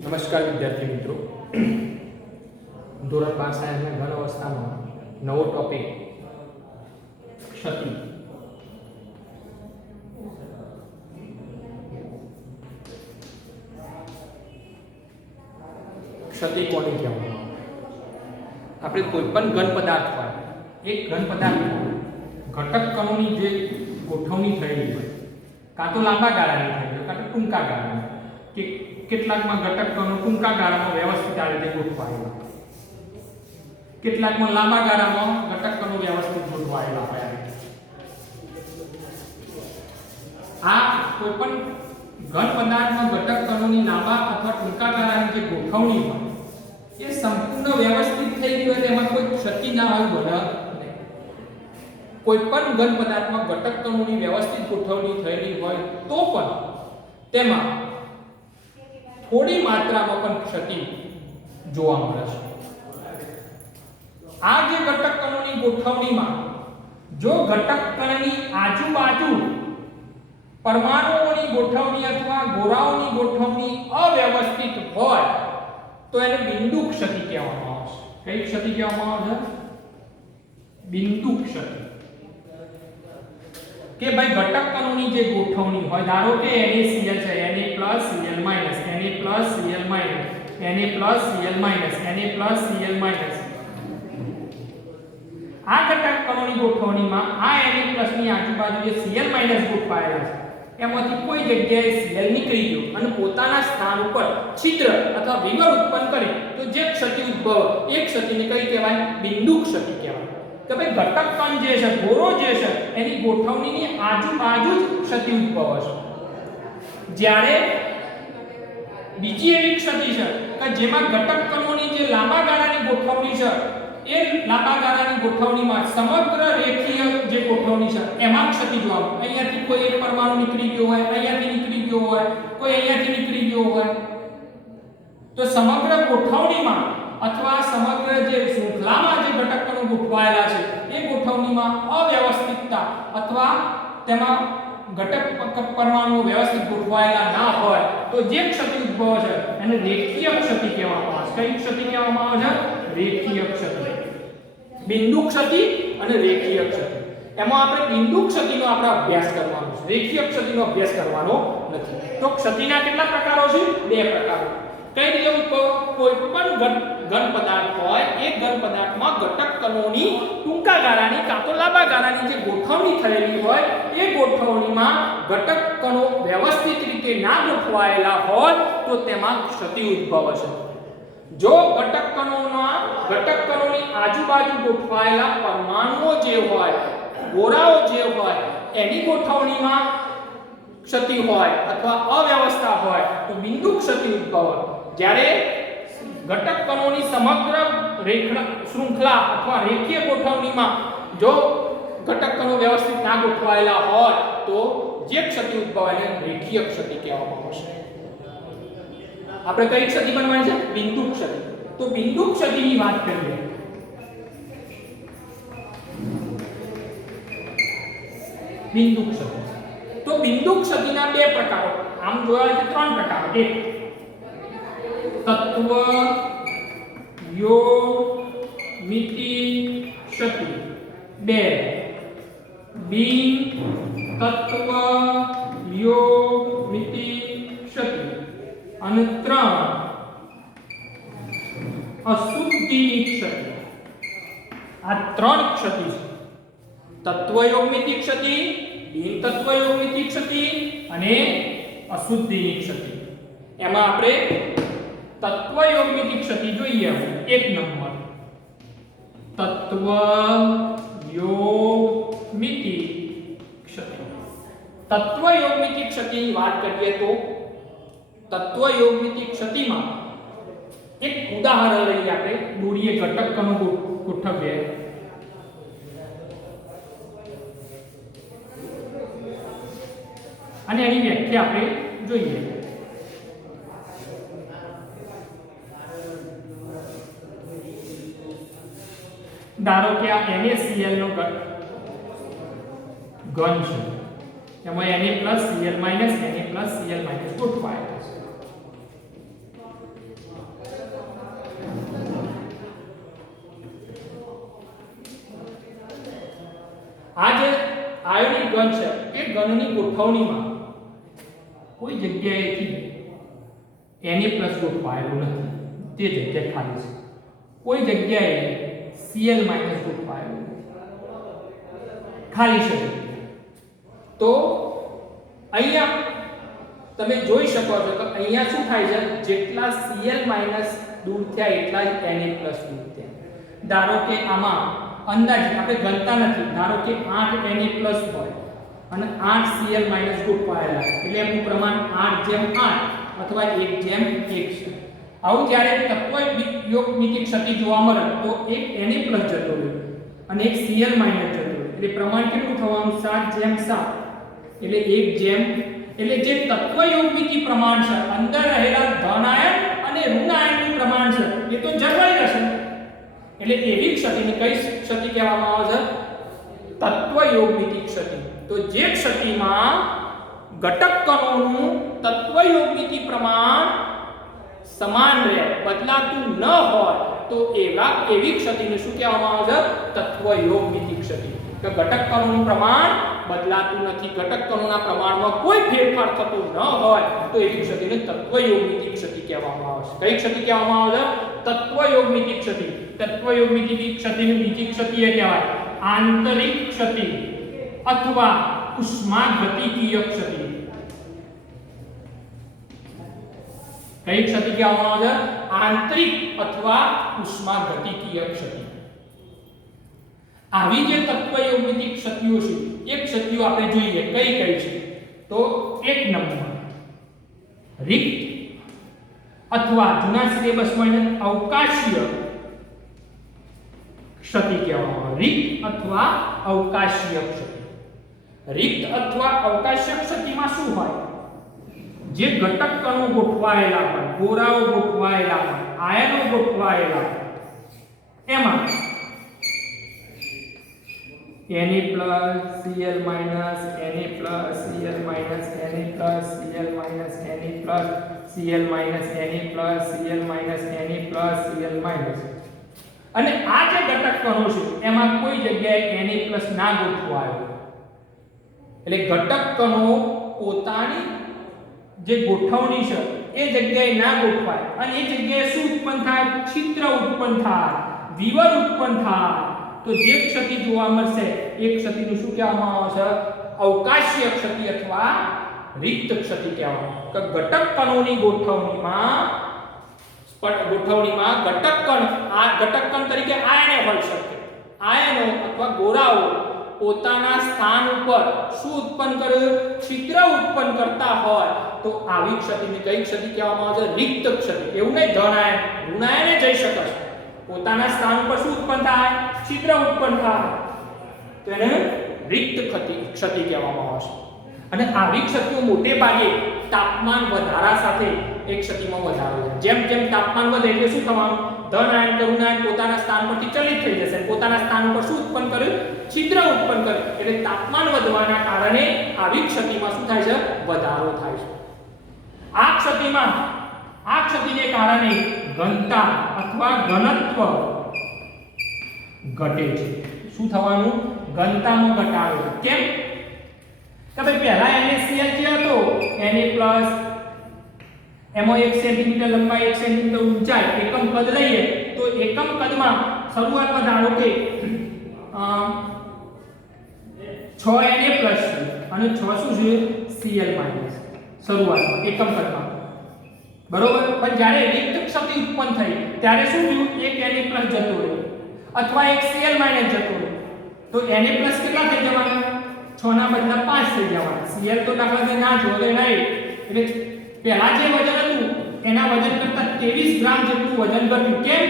નમસ્કાર વિદ્યાર્થી મિત્રો, ધોરણ 5 સાયન્સના ઘન અવસ્થામાં નવો ટોપિક ક્ષતિ. ક્ષતિ કોને કહેવામાં આવે? આપણે કોઈ પણ ઘન પદાર્થ હોય, એક ઘન પદાર્થમાં ઘટક કણોની જે ગોઠવણી થયેલી હોય, કાં તો લાંબા ગાળાની થઈ હોય કાં તો ટૂંકા ગાળાની, કે કેટલાકમાં ઘટક કણો ટૂંકા ગાળામાં વ્યવસ્થિત આ રીતે ગોઠવાયેલા, કેટલાકમાં લાંબા ગાળામાં ઘટક કણો વ્યવસ્થિત ગોઠવાયેલા હોય. આ કોઈ પણ ઘન પદાર્થમાં ઘટક કણોની લાંબા અથવા ટૂંકા ગાળાની જે ગોઠવણી હોય એ સંપૂર્ણ વ્યવસ્થિત થઈ ગઈ હોય, એમાં કોઈ ક્ષતિ ના હોય બને નહીં. કોઈ પણ ઘન પદાર્થમાં ઘટક કણોની વ્યવસ્થિત ગોઠવણી થયેલી હોય તો પણ તેમાં થોડી માત્રામાં પણ ક્ષતિ જોવા મળે છે. આ જે ઘટક કણોની ગોઠવણીમાં જો ઘટક કણની આજુબાજુ પરમાણુઓની ગોઠવણી અથવા ગોળાઓની ગોઠવણી અવ્યવસ્થિત હોય તો એને બિંદુ ક્ષતિ કહેવામાં આવે છે. કઈ ક્ષતિ કહેવામાં આવે છે? બિંદુ ક્ષતિ. કે ભાઈ ઘટક કણોની જે ગોઠવણી હોય, ધારો કે NaCl છે, Na+Cl-, Na+Cl-, Na+Cl-, Na+Cl-. આ ઘટક કણોની ગોઠવણીમાં આ Na+ ની આજુબાજુ જે Cl- ગોઠવાયેલા છે એમાંથી કોઈ જગ્યાએ Cl નીકળી ગયો અને પોતાના સ્થાન ઉપર છિદ્ર અથવા વિવર ઉત્પન્ન કરે તો જે ક્ષતિ ઉદ્ભવે એ ક્ષતિને કઈ કહેવાય? બિંદુ ક્ષતિ કહેવાય. કે ભાઈ ઘટક કણ જે છે, ગોળો જે છે, એની ગોઠવણીની આજુબાજુ જ ક્ષતિ ઉદ્ભવે છે. જ્યારે બીજી એવી ક્ષતિ છે કે જેમાં ઘટક કણોની જે લાંબા ગાળાની ગોઠવણી છે એ લાંબા ગાળાની ગોઠવણીમાં સમગ્ર રેખીય જે ગોઠવણી છે એમાં ક્ષતિ જોવા મળે. અહીંયાથી કોઈ એક પરમાણુ નીકળી ગયો હોય, અહીંયાથી નીકળી ગયો હોય, કોઈ અહીંયાથી નીકળી ગયો હોય, તો સમગ્ર ગોઠવણીમાં અથવા સમગ્ર જે શૃંખલામાં જે ઘટક કણો ગોઠવાયેલા છે એ ગોઠવણીમાં અવ્યવસ્થિતતા અથવા તેમાં ઘટક પરમાણુઓ વ્યવસ્થિત ગોઠવાયેલા ના હોય તો જે ક્ષતિ ઉદ્ભવે છે એને રેખીય ક્ષતિ કહેવામાં આવે છે. કઈ ક્ષતિ કહેવામાં આવે છે? રેખીય ક્ષતિ. બિંદુ ક્ષતિ અને રેખીય ક્ષતિ. એમાં આપણે બિંદુ ક્ષતિનો આપણે અભ્યાસ કરવાનો છે, રેખીય ક્ષતિનો અભ્યાસ કરવાનો નથી. તો ક્ષતિના કેટલા પ્રકારો છે? બે પ્રકારો. કઈ રીતે ઉદ્ભવ? કોઈ પણ ઘન પદાર્થ હોય, એ ઘન પદાર્થમાં ઘટક કણોની ટૂંકા ગાળાની કાં તો લાંબા ગાળાની જે ગોઠવણી થયેલી હોય એ ગોઠવણીમાં ઘટક કણો વ્યવસ્થિત રીતે ના ગોઠવાયેલા હોય તો તેમાં ક્ષતિ ઉદ્ભવે છે. જો ઘટક કણોની આજુબાજુ ગોઠવાયેલા પરમાણુઓ જે હોય, ગોળાઓ જે હોય, એની ગોઠવણીમાં ક્ષતિ હોય અથવા અવ્યવસ્થા હોય તો બિંદુ ક્ષતિ ઉદ્ભવે. જ્યારે ઘટક કણોની સમગ્ર શૃંખલા અથવા રેખીય ગોઠવણીમાં જો ઘટક કણો વ્યવસ્થિત ના ગોઠવાયેલા હોય તો જે ક્ષતિ ઉદ્ભવે એને રેખીય ક્ષતિ કહેવામાં આવશે. આપણે કઈ ક્ષતિ બનવાની છે? બિંદુ ક્ષતિ. તો બિંદુ ક્ષતિની વાત કરીએ. બિંદુ ક્ષતિ. તો બિંદુ ક્ષતિના બે પ્રકારો, આમ જોયા છે ત્રણ પ્રકારો. એક તત્વ યોમિતિ ક્ષતિ, બે બિન તત્વ યોમિતિ ક્ષતિ, અને ત્રણ અશુદ્ધિની ક્ષતિ. આ ત્રણ ક્ષતિ છે. તત્વયોગમિતિ ક્ષતિ, બિન તત્વયોગમિતિ ક્ષતિ અને અશુદ્ધિની ક્ષતિ. એમાં આપણે તત્વયોગમિતિ ક્ષતિ જોઈએ. એક નંબર તત્વયોગમિતિ ક્ષતિ. તત્વયોગમિતિ ક્ષતિની વાત કરીએ તો તત્વયોગમિતિ ક્ષતિમાં એક ઉદાહરણ લઈએ. આપણે દોરીએ ઘટક કણો ગોઠવીએ. અને એની વ્યાખ્યા આપણે જોઈએ. ધારો કે આ NaCl નો ઘન છે, એમાં Na+Cl- Na+Cl- ગોઠવાયેલા છે. આ જે આયોનિક ઘન છે એ ઘનની ગોઠવણીમાં કોઈ જગ્યાએથી Na+ ગોઠવાયેલું નથી, તે જગ્યા ખાલી છે. કોઈ જગ્યાએ Cl- ગોઠવાયેલું નથી, ખાલી છે. તો અહીંયા તમે જોઈ શકો છો કે અહીંયા શું થાય છે, જેટલા Cl- દૂર થયા એટલા જ Na+ દૂર થયા. ધારો કે આમાં અંદાજિત આપણે ગણતા નથી, ધારો કે 8 Na+ હોય અને 8 Cl- ગોઠવાયેલા, એટલે એનું પ્રમાણ 8:8 અથવા 1:1 છે. આવું જ્યારે તત્વયોગમિતિ ક્ષતિ જોવા મળે તો એક Na+ જતો રહે અને એક Cl- જતો રહે, એટલે પ્રમાણ કેટલું થવાનું 7:7, એટલે 1 એટલે જે તત્વયોગમિતિ પ્રમાણ છે, અંદર રહેલા ધન આયન અને ઋણ આયનનું પ્રમાણ છે એ તો જળવાઈ રહેશે. એટલે એવી ક્ષતિને કઈ ક્ષતિ કહેવામાં આવે છે? તત્વયોગમિતિ ક્ષતિ. તો જે ક્ષતિમાં ઘટક કણોનું તત્વયોગમિતિ પ્રમાણ સમાન રહે, બદલાતું ન હોય, તો એવી ક્ષતિને શું કહેવામાં આવે છે? તત્વયોગમિતિ ક્ષતિ. કે ઘટક કણોનું પ્રમાણ બદલાતું નથી, ઘટક કણોના પ્રમાણમાં કોઈ ફેરફાર થતો ન હોય, તો એવી ક્ષતિને તત્વયોગમિતિ ક્ષતિ કહેવામાં આવે છે. કઈ ક્ષતિ કહેવામાં આવે છે? તત્વયોગમિતિ ક્ષતિ. તત્વયોગમિતિ ક્ષતિની બીજી ક્ષતિ એ કહેવાય આંતરિક ક્ષતિ અથવા ઉષ્માગતિકીય ક્ષતિ. કઈ ક્ષતિ કહેવામાં આવે છે? આંતરિક અથવા ઉષ્માગતિકીય ક્ષતિ. આવી જે તત્વયોગમિતિ ક્ષતિઓ છે એ ક્ષતિઓ આપણે જોઈએ કઈ કઈ છે. તો 1 નંબર રિક્ત અથવા જૂના સિલેબસમાં એને અવકાશીય ક્ષતિ કહેવામાં આવે. રિક્ત અથવા અવકાશીય ક્ષતિ. રિક્ત અથવા અવકાશીય ક્ષતિમાં શું હોય? જે ઘટક કણો ગોઠવાયેલા હોય, ગોળાઓ ગોઠવાયેલા હોય, આયનો ગોઠવાયેલા હોય, એમાં Na+, Cl-, Na+, Cl-, Na+, Cl-, Cl-, અને આ જે ઘટક કણો છે એમાં કોઈ જગ્યાએ Na+ ના ગોઠવાયો, એટલે ઘટક કણો પોતાની જે ગોઠવણી છે એ જગ્યાએ ના ગોઠવાય અને એ જગ્યાએ શું ઉત્પન્ન થાય? છિદ્ર ઉત્પન્ન થાય, વિવર ઉત્પન્ન થાય. તો જે ક્ષતિ જોવા મળશે એ ક્ષતિનું શું કહેવામાં આવે છે? અવકાશીય ક્ષતિ અથવા રિક્ત ક્ષતિ કહેવામાં આવે. કે ઘટક કણોની ગોઠવણીમાં ઘટક કણ તરીકે આયનો હોઈ શકે. આયનો અથવા ગોળાઓ પોતાના સ્થાન ઉપર શું ઉત્પન્ન કરે? છિદ્ર ઉત્પન્ન કરતા હોય, તો આવી ક્ષતિને કઈ ક્ષતિ કહેવામાં આવે છે? રિક્ત ક્ષતિ. એવું નહીં ધન આયન ઋણ આયને જઈ શકે છે, પોતાના સ્થાન ઉપર શું ઉત્પન્ન થાય? છિદ્ર ઉત્પન્ન થાય, તો એને રિક્ત ક્ષતિ કહેવામાં આવે છે. અને આવી ક્ષતિઓ મોટે ભાગે તાપમાન વધારા સાથે એક ક્ષતિમાં વધારો થાય. જેમ જેમ તાપમાન વધે એટલે શું થવાનું? ધન આયન કે ઋણ આયન પોતાના સ્થાન પરથી ચલિત થઈ જશે, પોતાના સ્થાન ઉપર શું ઉત્પન્ન કરે? છિદ્ર ઉત્પન્ન કરે. એટલે તાપમાન વધવાના કારણે આવી ક્ષતિમાં શું થાય છે? વધારો થાય છે. આ ક્ષતિને કારણે ઘનતા અથવા ઘનત્વ ઘટે છે. શું થવાનું? ઘનતામાં ઘટાડો. કેમ? કે ભાઈ પહેલા NaCl જે હતો Na+, એમાં 1 સેન્ટીમીટર લંબાઈ, 1 સેન્ટીમીટર ઊંચાઈ, એકમ કદ લઈએ તો એકમ કદમાં શરૂઆતમાં ધારો કે 6 Na+ અને 6 શું છે? Cl- શરૂઆતમાં એકમ કદમાં, બરોબર. પણ જ્યારે રિક્ત ક્ષતિ ઉત્પન્ન થઈ ત્યારે શું થયું? એક Na+ જતો રહ્યો અથવા એક Cl- જતો રહ્યો. તો Na+ કેટલા થઈ જવાના? 6 ના બદલા 5 થઈ જવાના. Cl તો દાખલા ના જોડે નહીં, એટલે પહેલા જે વજન હતું એના વજન કરતા 23 ગ્રામ જેટલું વજન ઘટ્યું. કેમ?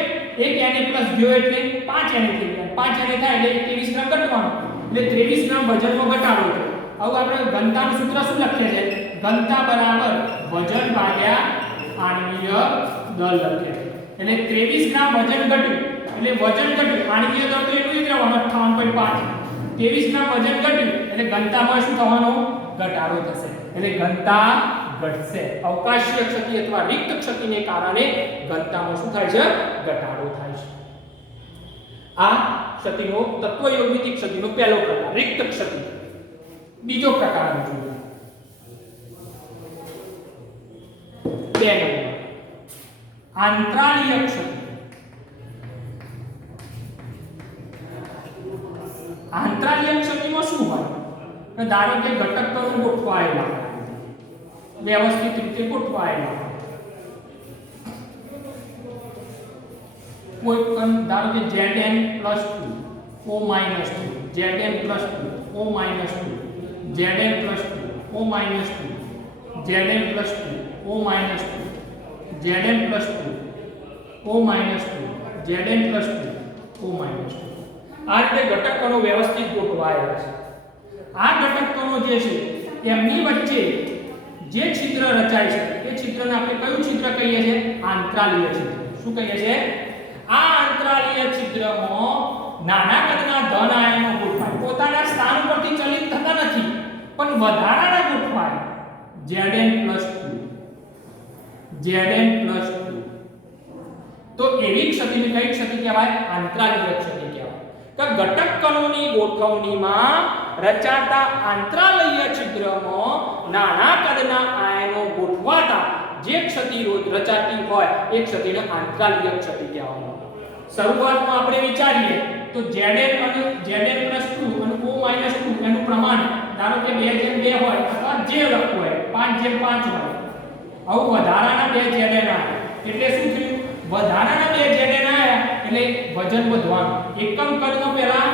એક Na+ ગયો એટલે 5 Na થઈ ગયા. 5 Na થાય એટલે 23 ગ્રામ ઘટવાનું, એટલે 23 ગ્રામ વજનમાં ઘટાડો થયો. હવે આપણે ઘનતાનું સૂત્ર શું લખીએ છીએ? ઘનતા બરાબર વજન ભાગ્યા આણ્વીય દળ લખીએ. એટલે 23 ગ્રામ વજન ઘટ્યું એટલે વજન ઘટ્યું, આણ્વીય દળ તો એટલું જ રહેવાનું 58.5. 23 ગ્રામ વજન ઘટ્યું એટલે ઘનતામાં શું થવાનો? ઘટાડો થશે. એટલે ઘનતા ઘટશે. અવકાશીય ક્ષતિ અથવા રિક્ત ક્ષતિને કારણે ઘનતામાં શું થાય છે? ઘટાડો થાય છે. આ ક્ષતિનો તત્વયોગિક ક્ષતિનો પહેલો પ્રકાર રિક્ત ક્ષતિ. બીજો પ્રકાર જોઈએ 2 નંબર આંતરાલીય ક્ષતિ. આંતરાલીય ક્ષતિમાં શું હોય? કે ધારો કે ઘટક કણો ગોઠવાયેલા વ્યવસ્થિત રીતે ગોઠવાયેલા કોઈ કણ ધારો કે Zn + 2 O - 2 Zn + 2 O - 2 Zn + 2 O - 2 Zn + 2 O - 2 Zn + 2 O - 2 Zn + 2 O - 2 આ રીતે ઘટક કણો વ્યવસ્થિત ગોઠવાયેલા છે. આ ઘટક કણો જે છે તેમની વચ્ચે જે છિદ્ર રચાય છે એ છિદ્રને આપણે કયું છિદ્ર કહીએ છીએ? આંતરાલીય છિદ્ર. શું કહીએ છીએ? આ આંતરાલીય છિદ્રમાં નાના કદના ધન આયનો ગોઠવાય, પોતાના સ્થાન પરથી ચલિત થતા નથી પણ વધારાના ગોઠવાય. Zn + 2 Zn + 2 તો એવી ક્ષતિને કઈ ક્ષતિ કહેવાય? આંતરાલીય ક્ષતિ કહેવાય. તો ઘટક કણોની ગોઠવણીમાં રચાતા આંતરાલીય છિદ્રમાં નાના કદના આયનો ગોઠવાતા જે ક્ષતિ રચાતી હોય એ ક્ષતિને આંતરાલીય ક્ષતિ કહેવામાં આવે. શરૂઆતમાં આપણે વિચારીએ તો Zn અને Zn + 2 અને O - 2 એનું પ્રમાણ ધારો કે 2:2 હોય અથવા જે લખવું હોય 5:5 હોય. આવું વધારાના 2 Zn આવ્યા એટલે શું થયું? વધારાના 2 Zn આવ્યા એટલે વજન વધવાનું. એકમ કદનો પહેલા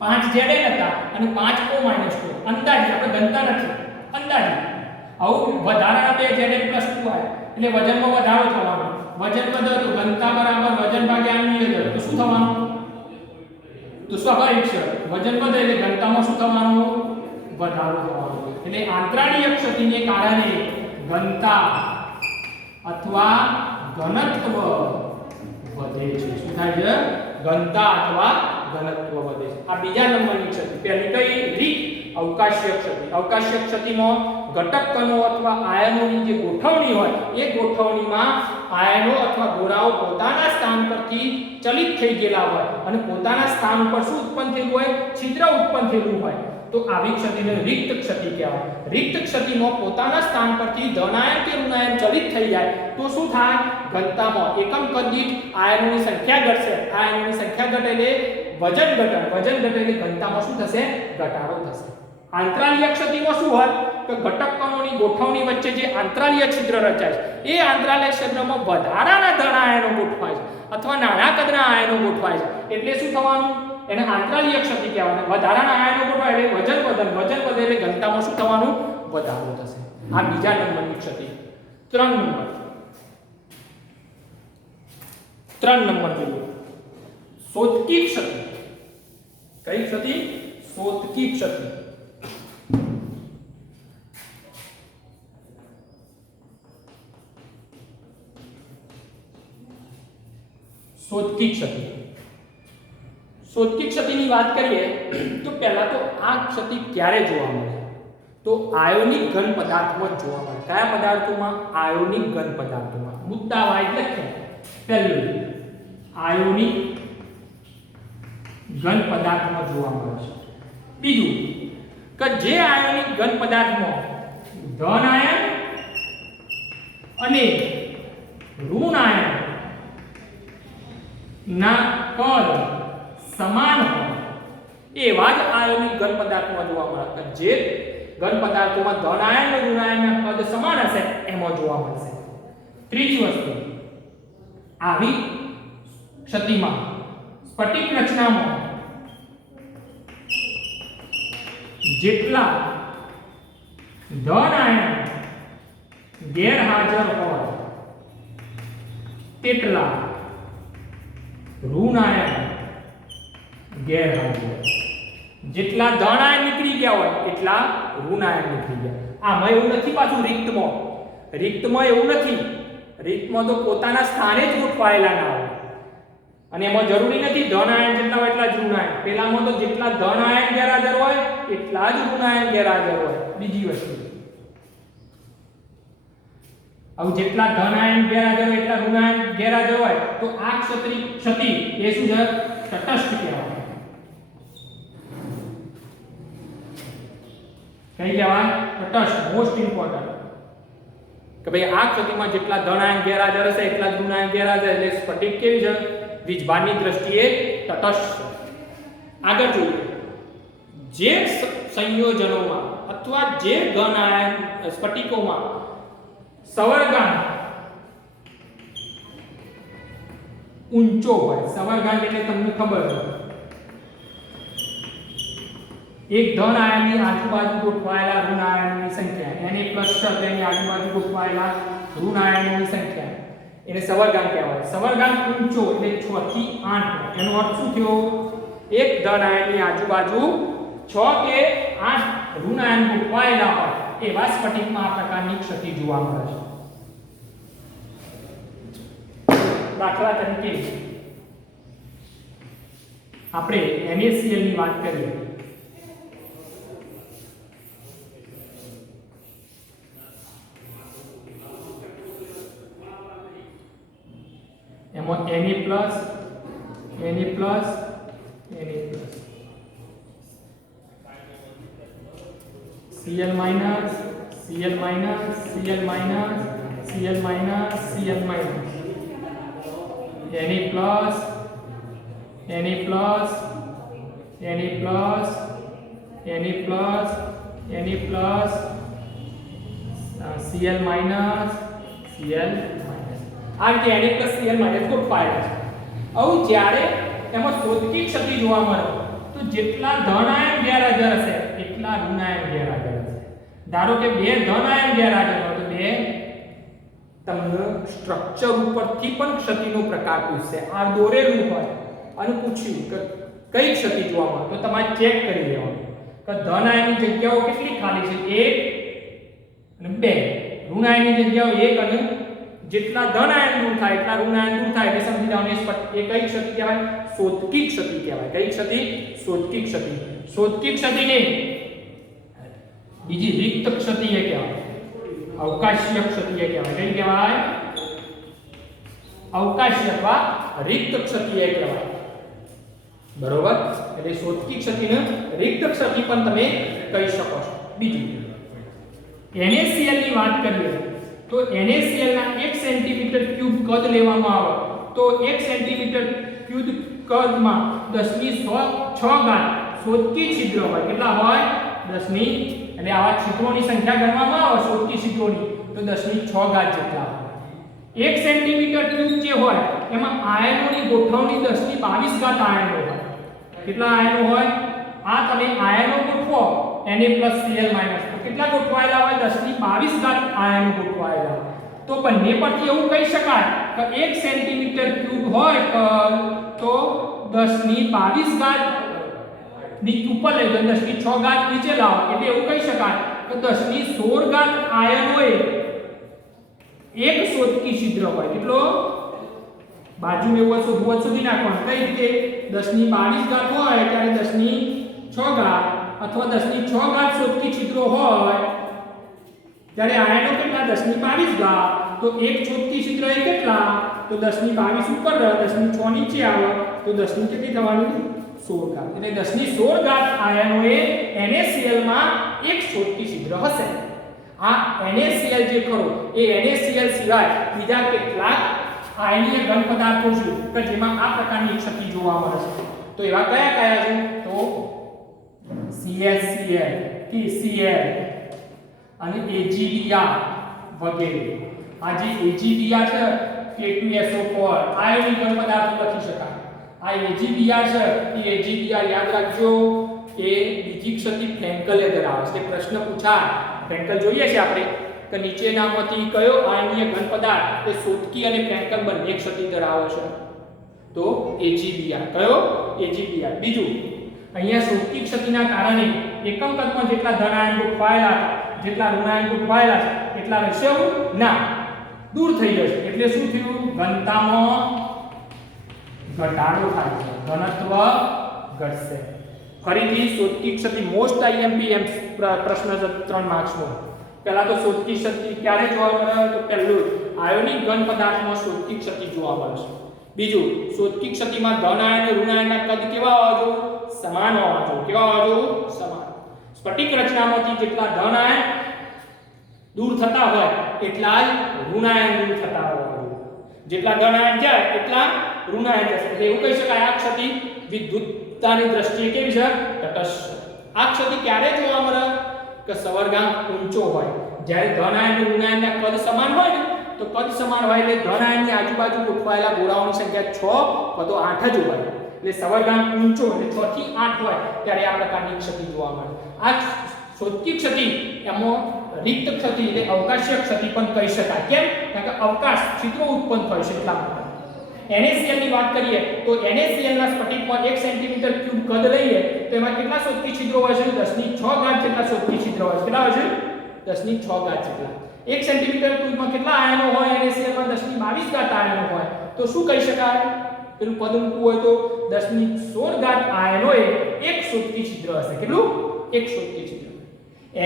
5 Zn હતા અને 5 O - 2 અંદાજે, આપણે ગણતા નથી, અંદાજે. આવું વધારાના 2 Zn + 2 આવ્યા એટલે વજનમાં વધારો થવાનો. વજન વધે તો ઘનતા બરાબર વજન ભાગ્યા નિવેદન, તો શું થવાનું? તો સ્વાભાવિક છે વજન વધે એટલે ઘનતામાં શું થવાનું? વધારો થવાનો. એટલે આંતરાલીય ક્ષતિને કારણે ઘનતા અથવા ઘનત્વ વધે છે. શું થાય છે? ઘનતા અથવા ઘનત્વ વધે છે. આ બીજા નંબરની ક્ષતિ. પહેલી કઈ? રિક્ત અવકાશીય ક્ષતિ. અવકાશીય ક્ષતિમાં ઘટક કણો અથવા આયનોની જે ગોઠવણી હોય એ ગોઠવણીમાં આયનો અથવા ગોળાઓ પોતાના સ્થાન પરથી ચલિત થઈ ગયેલા હોય અને પોતાના સ્થાન ઉપર શું ઉત્પન્ન થયું હોય? છિદ્ર ઉત્પન્ન થયેલું હોય તો આવી ક્ષતિને રિક્ત ક્ષતિ કહેવાય. રિક્ત ક્ષતિમાં પોતાના સ્થાન પરથી ધનાયન કે ઋણાયન ચલિત થઈ જાય તો શું થાય? ઘનતામાં એકમ કદ દીઠ આયનોની સંખ્યા ઘટશે. આયનોની સંખ્યા ઘટે એટલે વજન ઘટે. વજન ઘટે એટલે ઘનતામાં શું થશે? ઘટાડો થશે. આંતરાલીય ક્ષતિમાં શું હોય? કે ઘટક કણોની ગોઠવણી વચ્ચે જે આંતરાલીય છિદ્ર રચાય છે એ આંતરાલીય છિદ્રમાં વધારાના ધન આયનો ગોઠવાય છે અથવા નાના કદના આયનો ગોઠવાય છે એટલે શું થવાનું? એને આંતરાલીય ક્ષતિ કહેવાય. વધારાના આયનો ગોઠવાય એટલે વજન વધે. વજન વધે એટલે ઘનતામાં શું થવાનું? વધારો થશે. આ બીજા નંબરની ક્ષતિ. 3 નંબર જોઈએ શોધકી ક્ષતિ. કઈ ક્ષતિ? શોધકી ક્ષતિ. શોધકી ક્ષતિ. શોધકી ક્ષતિની વાત કરીએ તો પહેલા તો આ ક્ષતિ ક્યારે જોવા મળે? તો આયોનિક ઘન પદાર્થમાં જોવા મળે. કયા પદાર્થોમાં? આયોનિક ઘન પદાર્થોમાં. મુદ્દા વાઇઝ લખીએ. પહેલું આયોનિક ઘન પદાર્થમાં જોવા મળે છે. બીજું કે જે આયોનિક ઘન પદાર્થમાં ધન આયન અને ઋણ આયન ના કદ સમાન હોય એવા જ આયોનિક ઘન પદાર્થમાં જોવા મળે. જે ઘન પદાર્થોમાં ધન આયન અને ઋણ આયનના કદ સમાન હશે એમાં જોવા મળશે. ત્રીજી વસ્તુ, આવી ક્ષતિમાં સ્ફટિક રચનામાં જેટલા ધન આયન ગેરહાજર હોય તેટલા ઋણ આયન ગેરહાજર. જેટલા ધન આયન નીકળી ગયા હોય એટલા ઋણ આયન નીકળી ગયા. આમાં એવું નથી. પાછું રિક્તમાં એવું નથી. રિક્તમાં તો પોતાના સ્થાને જ ગોઠવાયેલા ના હોય અને એમાં જરૂરી નથી ધન આયન જેટલા હોય એટલા જ ઋણ આયન. પેલામાં તો જેટલા ધન આયન ગેરહાજર હોય એટલા જ ઋણ આયન ગેરહાજર હોય. બીજી વસ્તુ, હવે જેટલા ધન આયન ગેરહાજર હોય એટલા ઋણ આયન ગેરહાજર હોય તો આ ક્ષતિ એ શું છે? તટસ્થ કહેવાય. કઈ કહેવાય? તટસ્થ. મોસ્ટ ઇમ્પોર્ટન્ટ કે ભાઈ આ ક્ષતિમાં જેટલા ધન આયન ગેરહાજર હશે એટલા જ ઋણ આયન ગેરહાજર, એટલે સ્ફટિક કેવી છે? વીજભારની દ્રષ્ટિએ તટસ્થ છે. આગળ જોઈએ, જે સંયોજનોમાં અથવા જે ઘન આયન સ્ફટિકોમાં સવર્ગાંક ઊંચો હોય, સવર્ગાંક એટલે તમને ખબર છે એક ધન આયનની આજુબાજુ ગોઠવાયેલા ઋણ આયનોની સંખ્યા, Na પ્લસ છે તેની આજુબાજુ ગોઠવાયેલા ઋણ આયનોની સંખ્યા, એને સવર્ગાંક કહેવાય. સવર્ગાંક ઊંચો એટલે 6 થી 8. એનો અર્થ શું થયો? એક ધન આયનની આજુબાજુ 6 કે 8 ઋણ આયન ગોઠવાયેલા હોય એવા સ્ફટિકમાં આ પ્રકારની ક્ષતિ જોવા મળે છે. દાખલા તરીકે આપણે NaCl ની વાત કરીએ. એમાં Na+, Cl-, Cl-, Cl-, Cl-, Cl-, આ રીતે Na+, Cl- ગોઠવાયેલા છે. હવે જ્યારે એમાં શોધકી ક્ષતિ જોવા મળે તો જેટલા ધન આયન ગેરહાજર હશે એટલા ઋણ આયન ગેરહાજર હશે. ધારો કે 2 ધન આયન ગેરહાજર હોય તો 2 તમને સ્ટ્રક્ચર ઉપરથી પણ ક્ષતિનો પ્રકાર પૂછશે. આ દોરેલું હોય અને પૂછ્યું કે કઈ ક્ષતિ જોવા મળે તો તમારે ચેક કરી લેવાનું કે ધન આયનની જગ્યાઓ કેટલી ખાલી છે? 1 અને 2. ઋણ આયનની જગ્યાઓ 1 અને જેટલા ધન આયન દૂર થાય એટલા ઋણ આયન દૂર થાય એટલે સમજી જવાનું એ કઈ ક્ષતિ કહેવાય? શોધકી ક્ષતિ કહેવાય. કઈ ક્ષતિ? શોધકી ક્ષતિ. શોધકી ક્ષતિને બીજી રિક્ત ક્ષતિ એ કહેવાય. અવકાશીય ક્ષતિ એ કહેવાય. કઈ કહેવાય? અવકાશી અથવા રિક્ત ક્ષતિ એ કહેવાય. બરોબર? એટલે શોધકી ક્ષતિને રિક્ત ક્ષતિ પણ તમે કહી શકો છો. બીજું NaCl ની વાત કરીએ તો NaCl ના 1 સેન્ટીમીટર ક્યુબ કદ લેવામાં આવે તો 1 સેન્ટીમીટર ક્યુબ કદમાં 10⁶ શોધકી છિદ્ર હોય. કેટલા હોય? 10 એટલે આવા છિદ્રોની સંખ્યા ગણવામાં આવે શોધકી છિદ્રોની તો 10⁶ જેટલા હોય. 1 સેન્ટીમીટર ક્યુબ જે હોય એમાં આયનોની ગોઠવણી 10⁻22 આયનો હોય. કેટલા આયનો હોય? આ તમે આયનો ગોઠવો Na+, Cl- તો કેટલા ગોઠવાયેલા હોય? 10⁻22 આયનો ગોઠવાયેલા. તો બંને પરથી એવું કહી શકાય કે 1 સેન્ટીમીટર ક્યુબ હોય તો 10⁻22 ની ઉપર લઈ જાઓ 10⁶ નીચે લાવો એટલે એવું કહી શકાય કે 10⁻16 આયનોએ એક શોધકી છિદ્ર હોય. કેટલો? બાજુને એવું શોધી નાખવાનું. કઈ રીતે? 10⁻22 હોય ત્યારે 10⁶ અથવા 10⁶ શોધકી છિદ્રો હોય ત્યારે આયનો કેટલા? 10⁻22 તો એક શોધકી છિદ્ર એ કેટલા? તો 10⁻22 ઉપર રહે 10⁶ નીચે આવે તો 10 ની કેટલી થવાની? 16 એટલે 10⁻16 આયનોએ NaCl માં એક શોધકી છિદ્ર હશે. આ NaCl જે ખરો એ NaCl સિવાય બીજા કેટલાક આયનીય ઘન પદાર્થો છે કે જેમાં આ પ્રકારની ક્ષતિ જોવા મળે છે. તો એવા કયા કયા છે? તો CaCl, KCl અને AgBr વગેરે. આ જે AgBr છે K2SO4 આયનિક ઘન પદાર્થો લખી શકાય. આ AgBr છે એ AgBr યાદ રાખજો કે બીજી ક્ષતિ ફ્રેન્કલે ધરાવે છે. પ્રશ્ન પૂછાય ફ્રેન્કલ જોઈએ છે આપણે કે નીચેનામાંથી કયો આયનીય ઘન પદાર્થ એ શોધકી અને ફ્રેન્કલ બંને ક્ષતિ ધરાવે છે? તો AgBr. કયો? AgBr. બીજું અહીંયા શોધકી ક્ષતિના કારણે એકમ કદમાં જેટલા ધન આયન ગોઠવાયેલા હતા જેટલા ઋણ આયન ગોઠવાયેલા છે એટલા રહેશે ના, દૂર થઈ જશે. એટલે શું થયું? ઘનતામાં ઘટાડો થાય છે, ઘનત્વ ઘટશે. ફરીથી શોધકી ક્ષતિ મોસ્ટ IMP પ્રશ્ન છે 3 માર્ક્સનો. પહેલા તો શોધકી ક્ષતિ ક્યારે જોવા મળે? તો પહેલું આયોનિક ઘન પદાર્થમાં શોધકી ક્ષતિ જોવા મળે છે. બીજું શોધકી ક્ષતિમાં ધન આયન અને ઋણ આયનના કદ કેવા હોવા જોઈએ? સમાન હોવા જોઈએ. કેવા હોવા જોઈએ? સમાન. સ્ફટિક રચનામાંથી જેટલા ધન આયન દૂર થતા હોય એટલા જ ઋણ આયન દૂર થતા હોવા જોઈએ. જેટલા ધન આયન જાય એટલા ઋણ આયન જશે. એટલે એવું કહી શકાય આ ક્ષતિ વિદ્યુતતાની દ્રષ્ટિએ કેવી છે? તટસ્થ. આ ક્ષતિ ક્યારે જોવા મળે? કે સવર્ગાંક ઊંચો હોય. જ્યારે ધન આયન અને ઋણ આયનના કદ સમાન હોય ને, તો કદ સમાન હોય એટલે ધન આયનની આજુબાજુ ગોઠવાયેલા ગોળાઓની સંખ્યા 6 પદો 8 જ હોય. એટલે સવર્ગાંક ઊંચો એટલે 6 થી 8 હોય ત્યારે આ પ્રકારની ક્ષતિ જોવા મળે. આ શોધકી ક્ષતિ એમાં રિક્ત ક્ષતિ એટલે અવકાશીય ક્ષતિ પણ કહી શકાય. કેમ? કારણ કે અવકાશ છિદ્રો ઉત્પન્ન થાય છે એટલા માટે. NaCl ની વાત કરીએ તો NaCl ના સ્ફટિકમાં 1 સેન્ટીમીટર ક્યુબ કદ લઈએ તો એમાં કેટલા શોધકી છિદ્રો હોય છે? 10 ની 6 ઘાત જેટલા શોધકી છિદ્રો હોય છે. કેટલા હોય છે? 10 ની 6 ઘાત જેટલા. 1 સેન્ટીમીટર ક્યુબમાં કેટલા આયનો હોય? NaCl માં 10 ની 22 ઘાત આયનો હોય. તો શું કહી શકાય? પેલું પદ મૂકવું હોય તો 10 ની 16 ઘાત આયનોએ એક શોધકી છિદ્ર હશે. કેટલું? એક શોધકી છિદ્ર.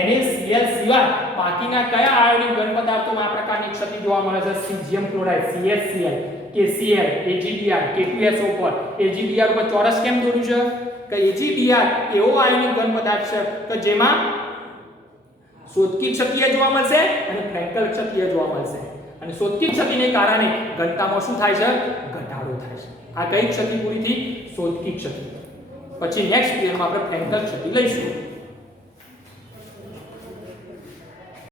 NaCl સિવાય બાકીના કયા આયોનિક ઘન પદાર્થોમાં આ પ્રકારની ક્ષતિ જોવા મળે છે? Caesium chloride CaCl, KCl, AgBr, K2SO4. AgBr ઉપર ચોરસ કેમ દોર્યું છે? કે AgBr એવો આયોનિક ઘન પદાર્થ છે કે જેમાં શોધકી ક્ષતિય જોવા મળશે અને ફ્રેન્કલ ક્ષતિય જોવા મળશે. અને શોધકી ક્ષતિને કારણે ઘનતામાં શું થાય છે? ઘટાડો થાય છે. આ કઈ ક્ષતિ પૂરી થઈ? શોધકી ક્ષતિ. પછી નેક્સ્ટ પીરિયડમાં આપણે ફ્રેન્કલ ક્ષતિ લઈશું.